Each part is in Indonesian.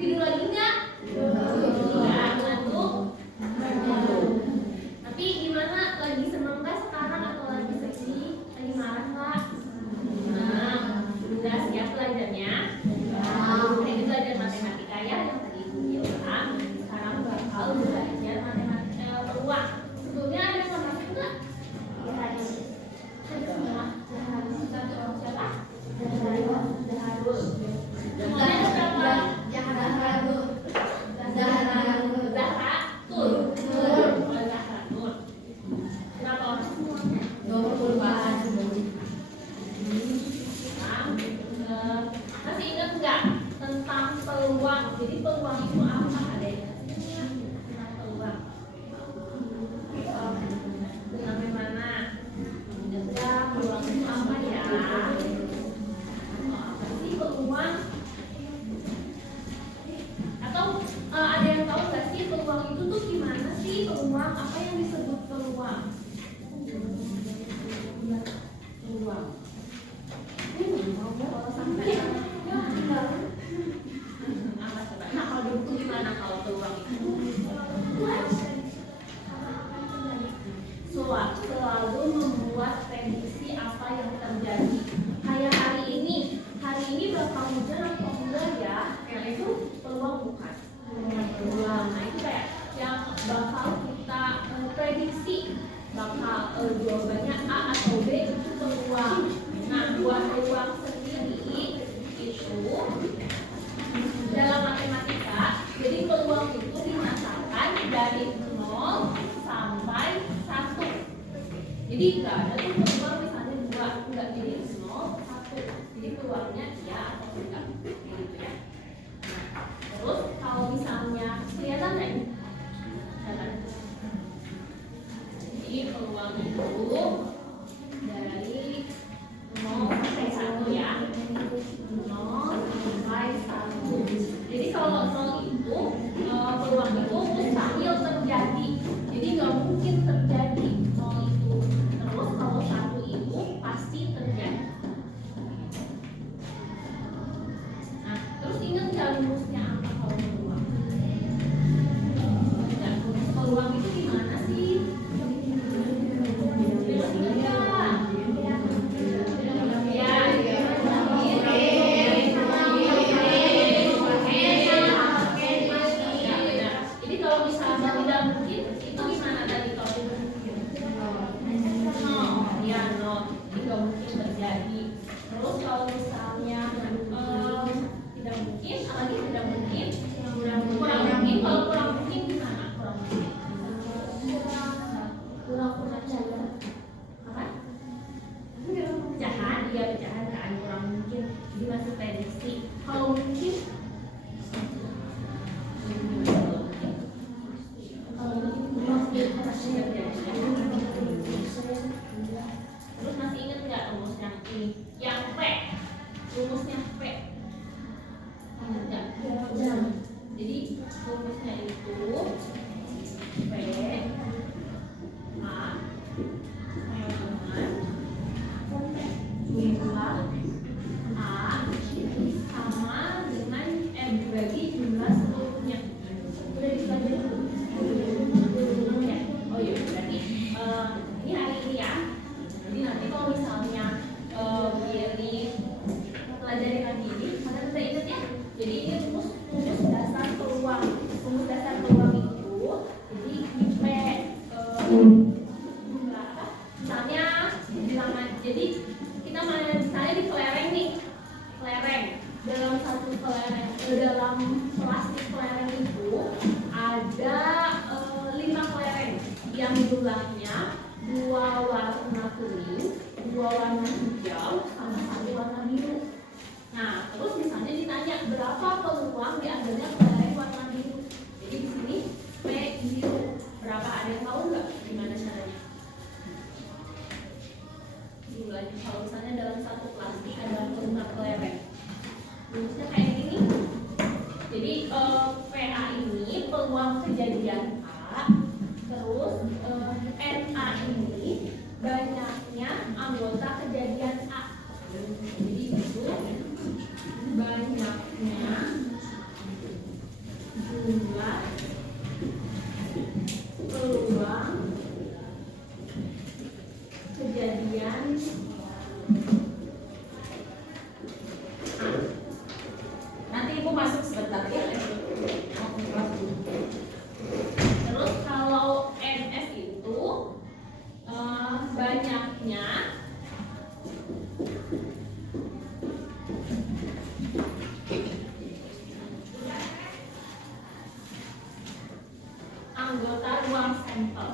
Tidur lagi nggak? Nggak, ngantuk. Tapi gimana? Lagi seneng nggak sekarang atau lagi sedih? Lagi marah nggak? Nah, udah siap belajarnya? Hari ini belajar matematika ya, yang tadi Ibu bilang. Sekarang bakal belajar matematika peluang. Sebelumnya ada yang pernah nggak? Ya, ada semua. Siapa? Zaharul. Semuanya berapa? Zahratul. Berapa orang semuanya? 24. Masih ingat nggak tentang peluang? Jadi peluang itu apa? Ada yang ingat tentang peluang? Dengan mana? Ingat nggak peluang itu apa ya? Apa sih peluang? Atau ada yang tahu nggak sih peluang itu tuh gimana sih peluang? Apa yang disebut peluang? Peluang. Kalau sampai apa coba? Nah kalau itu gimana kalau peluang itu? Selalu membuat prediksi apa yang terjadi. Kayak hari ini bakal hujan atau enggak ya? Kayak itu peluang bukan? Peluang. Nah itu kayak yang bakal kita prediksi bakal jawabannya A atau B itu peluang. Nah buat peluang sendiri itu dalam matematika, jadi peluang itu dirasakan dari 0 sampai 1. Jadi nggak ada tuh peluang misalnya 2, enggak, jadi 0, 1. Jadi peluangnya iya atau enggak, gitu ya. Nah, terus kalau misalnya kelihatan nggak ini? Kelihatan. Jadi peluang itu dari 0 sampai 1 ya. 0 sampai 1. Jadi kalau 0 itu peluang itu mustahil terjadi. Jadi nggak mungkin terjadi 0 itu. Terus kalau 1 itu pasti terjadi. Nah, terus ingat nggak rumusnya apa kalau peluang? Nah, peluang itu gimana sih? Ingat nggak? Terus masih ingat nggak rumusnya ini? Yang P, rumusnya P. Ingat nggak? Jadi rumusnya itu P A jumlah A sama dengan M bagi jumlah seluruhnya. Udah dipelajari belum? Ya. Oh iya, berarti ini hari ini ya. Jadi nanti kalau misalnya Billy pelajari lagi ini, kalian bisa ingat ya. Jadi ini rumus dasar peluang. Rumus dasar peluang itu, jadi IP jumlah apa? Misalnya bilangan. Jadi kita misalnya di kelereng nih, kelereng dalam satu kelereng, dalam plastik kelereng itu ada 5 kelereng yang jumlahnya 2 warna kuning, 2 warna hijau, sama 1 warna biru. Nah, terus misalnya ditanya berapa peluang diambilnya kelereng warna biru. Jadi di sini P biru. Berapa, ada yang tahu nggak gimana caranya? Lagi kalau misalnya dalam satu plastik ada 5 kelereng, rumusnya kayak gini. Jadi PA ini peluang kejadian A, terus NA ini banyaknya anggota kejadian A. Jadi itu banyaknya sampel.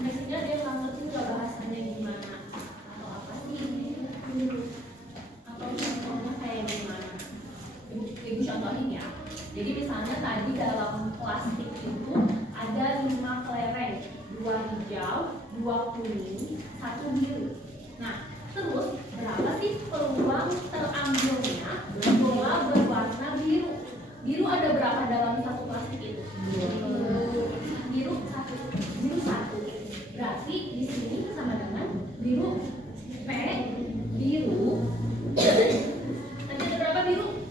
Biasanya dia nggak ngerti nggak bahasanya gimana atau apa sih atau contohnya kayak gimana. Ibu contohin ya. Jadi misalnya tadi dalam plastik itu ada 5 kelereng, 2 hijau, 2 kuning, 1 biru. Nah, terus berapa sih peluang terambilnya bola berwarna biru? Biru ada berapa dalam satu plastik itu? Biru satu. Berarti di sini sama dengan biru P biru. Nanti ada berapa biru?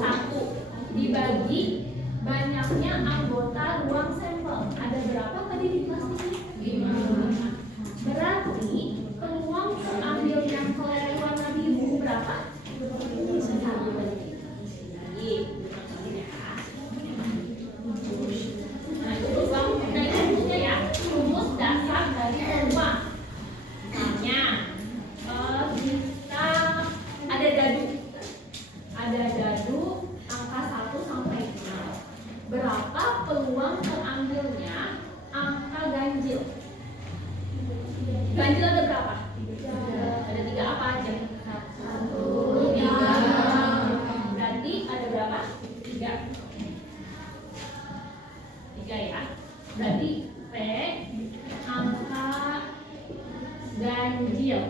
Satu. Dibagi banyaknya anggota ruang sampel. Ada berapa tadi di plastik ini? 5. Berarti peluang terambilnya kelereng warna biru berapa? 1. Lagi. Nah, itu peluang. Nah, itu rumusnya ya. Rumus dasar dari peluang. Misalnya, kita ada dadu. Angka 1 sampai 6. Berapa peluang terambilnya angka ganjil? Ganjil ada berapa? Ada 3 apa aja? 1, 3. Berarti ada berapa? 3 ya. Berarti P angka ganjil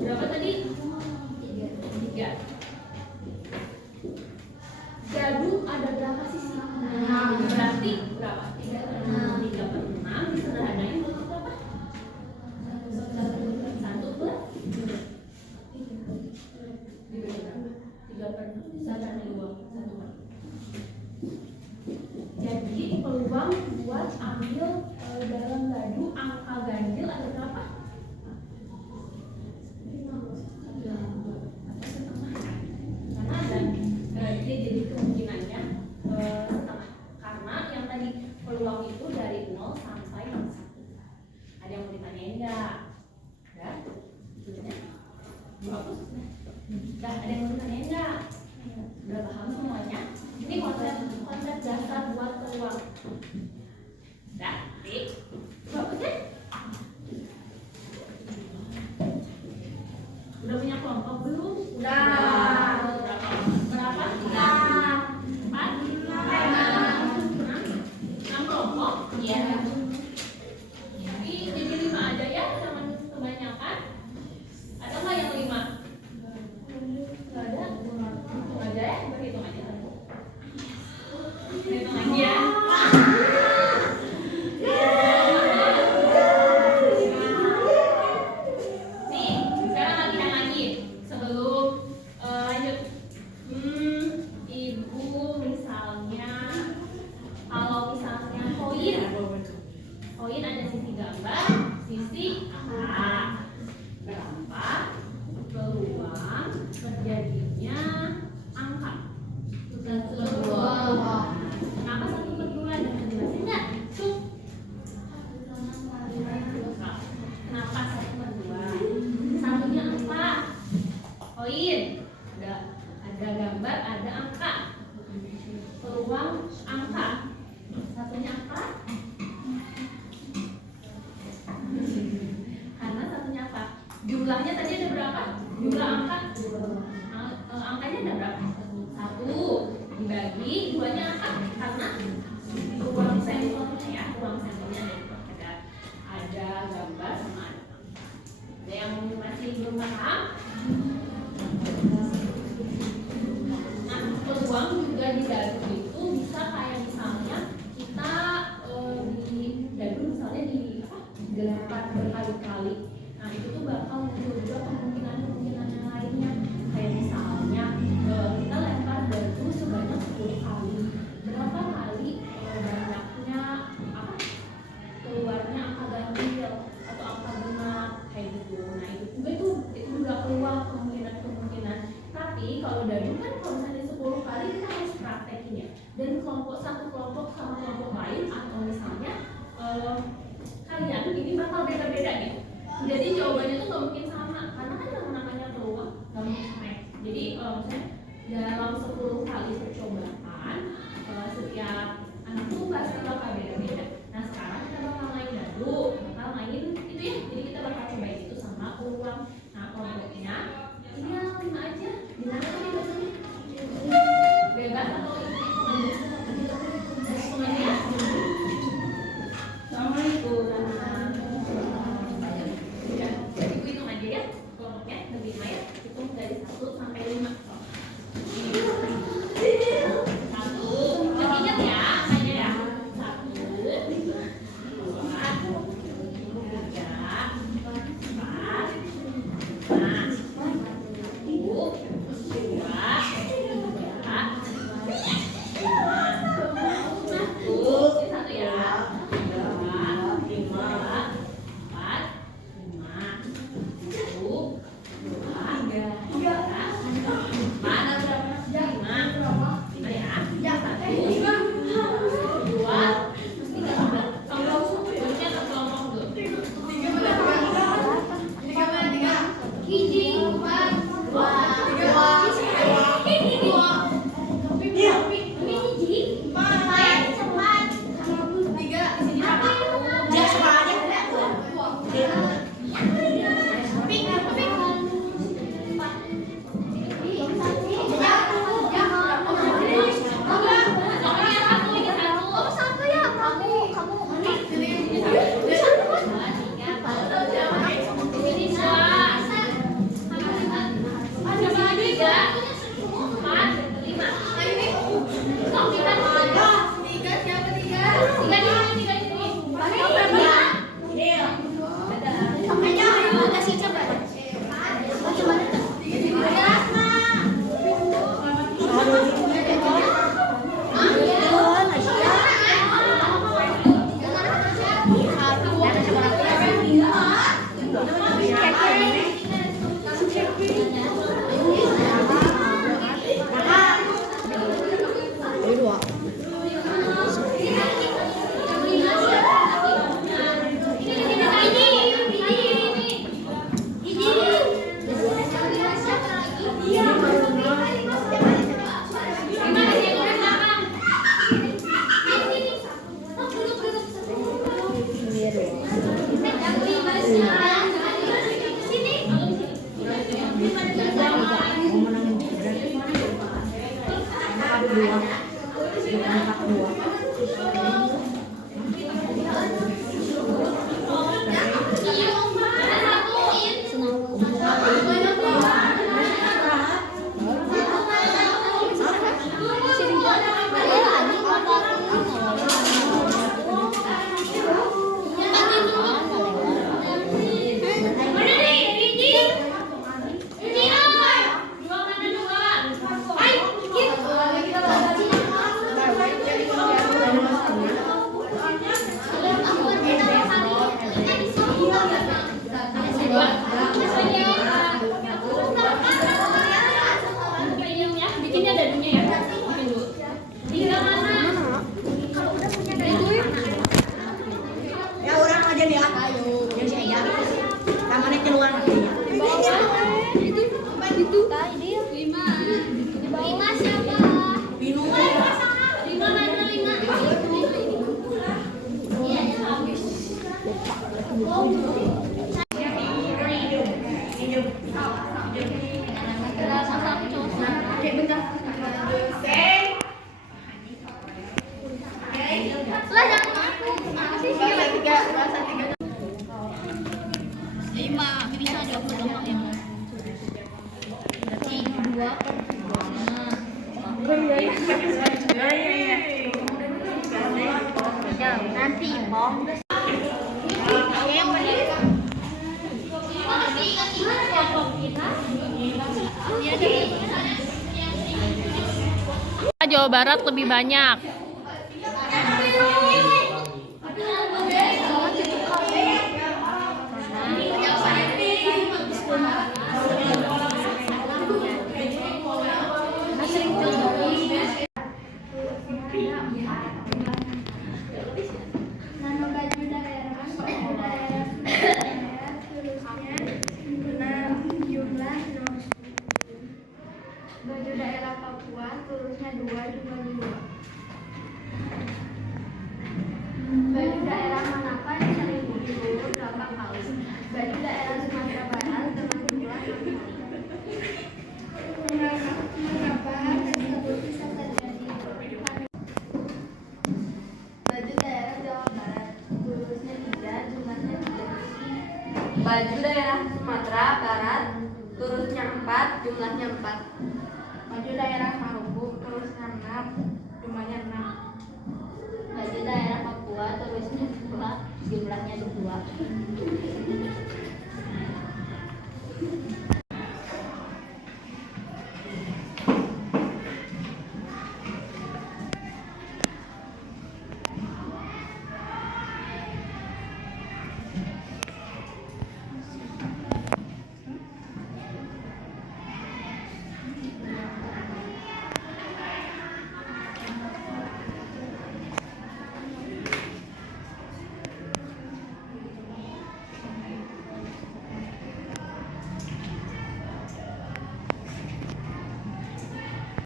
berapa tadi? 3. Dadu ada berapa sisi? 6. Berarti berapa? 3/6 disederhanain berapa? 1/3. 3/6 disederhanain 2. Jadi peluang buat ambil dalam dadu angka ganjil ada berapa? 5. Karena ada dia jadi kemungkinannya setengah. Karena yang tadi peluang itu dari 0 sampai 1. Ada yang mau ditanyain enggak? Udah? Bagus? Udah, ada yang mau ditanyain enggak? Udah paham semuanya? Ini konsep dasar buat peluang. Udah? Bagus ya? Udah punya kelompok belum? Udah. Berapa? 4, 6 kelompok? Iya. Tapi jadi 5 aja ya, jangan kebanyakan. Ada nggak yang 5? Nggak ada? Hitung aja ya, berhitung aja. Berhitung aja ya. Koin ada sisi gambar, sisi angka. Berapa peluang terjadinya angka? 1/2. Kenapa 1/2? Ada penjelasan nggak? Kenapa 1/2? Satunya apa? Koin. Ada gambar, ada angka. Peluang angka. Satunya apa? Karena satunya apa? Jumlahnya tadi ada berapa? Jumlah angka? Angkanya ada berapa? 1 dibagi 2-nya apa? Karena ruang sampelnya ya, ruang sampelnya ada gambar sama ada angka. Ada yang masih belum paham? Nah, peluang juga di dadu itu bisa kayak misalnya kita di dadu misalnya dilempar berkali-kali. Nah, itu tuh bakal muncul juga kemungkinan yang lainnya. Kayak misalnya kita lempar dadu sebanyak 10 kali. Berapa kali banyaknya keluarnya angka ganjil atau angka genap kayak gitu. Nah, itu juga juga peluang Lah jangan aku. Masih tiga. Lima, bisa jawab gampang yang berarti 2/5. Nanti Bang. Jawa Barat lebih banyak. Baju daerah Papua turusnya 2 jumlahnya 2. Baju daerah Manaka yang sering diulur berapa kali? Baju daerah Sumatera Barat dengan jumlah 6 kali. Mengapa tersebut bisa terjadi? Baju daerah Jawa Barat turusnya 3 jumlahnya 3. Baju daerah Sumatera Barat turusnya 4 jumlahnya 4. Baju daerah Maluku turusnya 6 jumlahnya 6. Baju daerah Papua turusnya 2 jumlahnya 2.